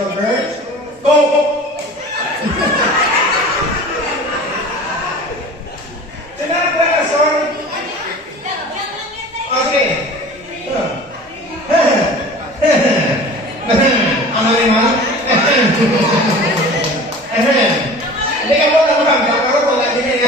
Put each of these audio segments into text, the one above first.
shoulder, go! Sinabi ko na, sorry. O, sige. Ano rin mo? Hindi ka po lang bang, pero wala din yan.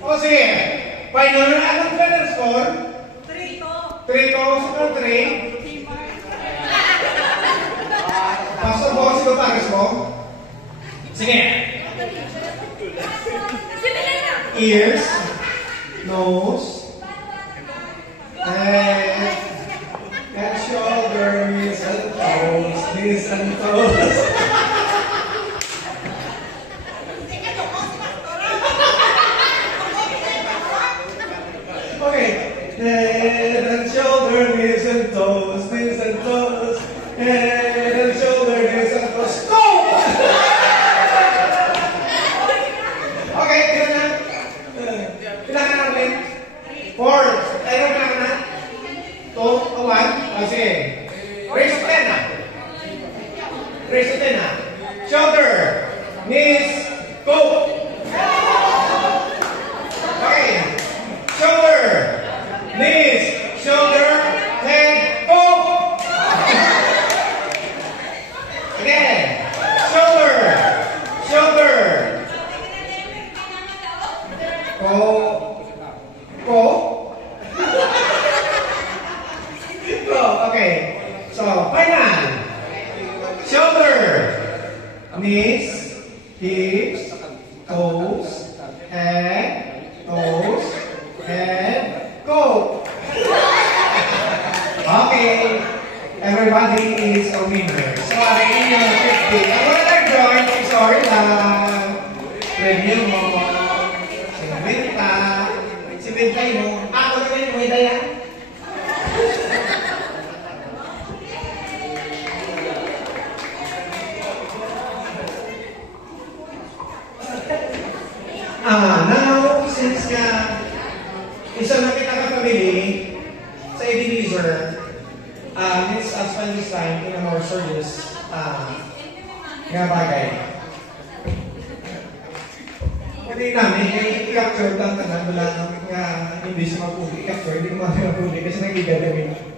O sige, final na anong final score? 3 to, sino 3? Pasok mo si Bapares mo? Sige. Ears, nose, head, shoulders, and toes, knees and toes. Okay, head and shoulder, knees and toes, head and shoulder, knees and toes. Go! Okay, kailangan natin. 4. Tayo kailangan na. 2, 1. Sige. Raise to 10 na. Raise to 10 na. Shoulder, knees, go! Okay. Shoulder, knees, shoulder, head, go! Again. Shoulder, shoulder. Go. Go. Go. Okay. So, final. Shoulder, knees, hips, toes, head, toes, head, go! Okay, everybody is a winner. So, ang inyong 50. Ang mga nag-join, sorry lang. Review mo. Si Binta mo. Ako na rin, may daya. Now, since isa na kita kapabili sa Ebenezer, let's spend this time in a more serious nga bagay. Hindi namin, i-capture lang tanan, wala nang hindi siya mapuli. I-capture, hindi ko mapuli kasi nagigagamin.